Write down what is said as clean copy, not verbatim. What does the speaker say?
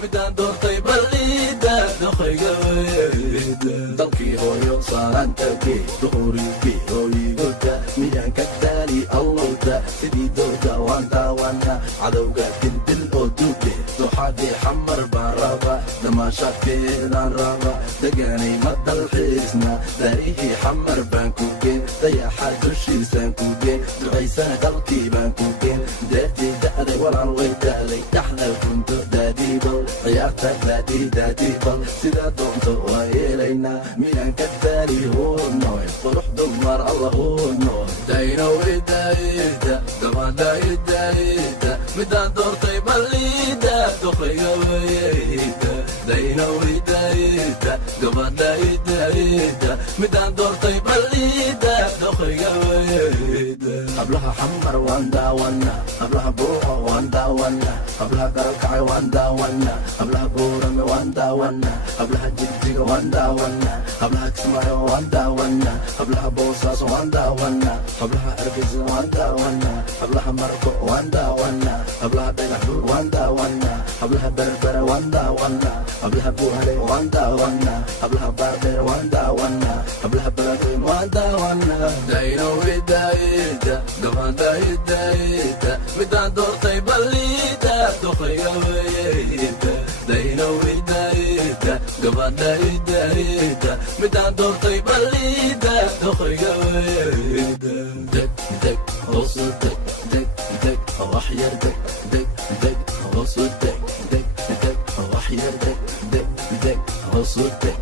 midaan doortay balliida doqayga weyda dalkii hooyo saarantagee duhurigii hooyigoda miyaan ka taali allowda sidii dooda waan daawana cadowga dildil oo duuge duxadii xamar baan raba damaashaadkeedaan raba deganay ma dalxiisna daarihii xamar baan ku geen dayaxa dushiisaan ku geen ducaysana dalkii baan ku geen deertii da'day walaal way da'day dhaxda kunto daadiibal ciyaarta daadiibal sidaa doonto waa yeelaynaa miyaan ka daali huurnoy qurux dumar alla huurnoy daynowidayda gabadhaydayda midaan doortay balliida doqayga weyda daynowidayda gabadhaydayda midaan doortay balliida doqayga weyda hablaha xamar waan daawana hablaha buuxo waan daawana hablaha garalkacay waan daawana hablaha buurame waan daawana hablaha jigjiga waan daawana hablaha kismaayo waan daawana hablaha boosaaso waan daawana hablaha hargeysa waan daawana hablaha marko waan daawana hablaha dhagaxbuur waan daawana hablaha berbera waan daawana hablaha buuhale waan daawana hablaha baardheer waan daawana hablaha beledweyn waan daawana daynowidayda gabadhaydayda midaan doortay balliida doqayga weyda daynowidayda gabadhaydayda midaan doortay balliida doqayga weyda deg deg hoosu deg deg deg wax yar deg deg deg hoosu deg deg deg wax yar deg deg deg hoosu deg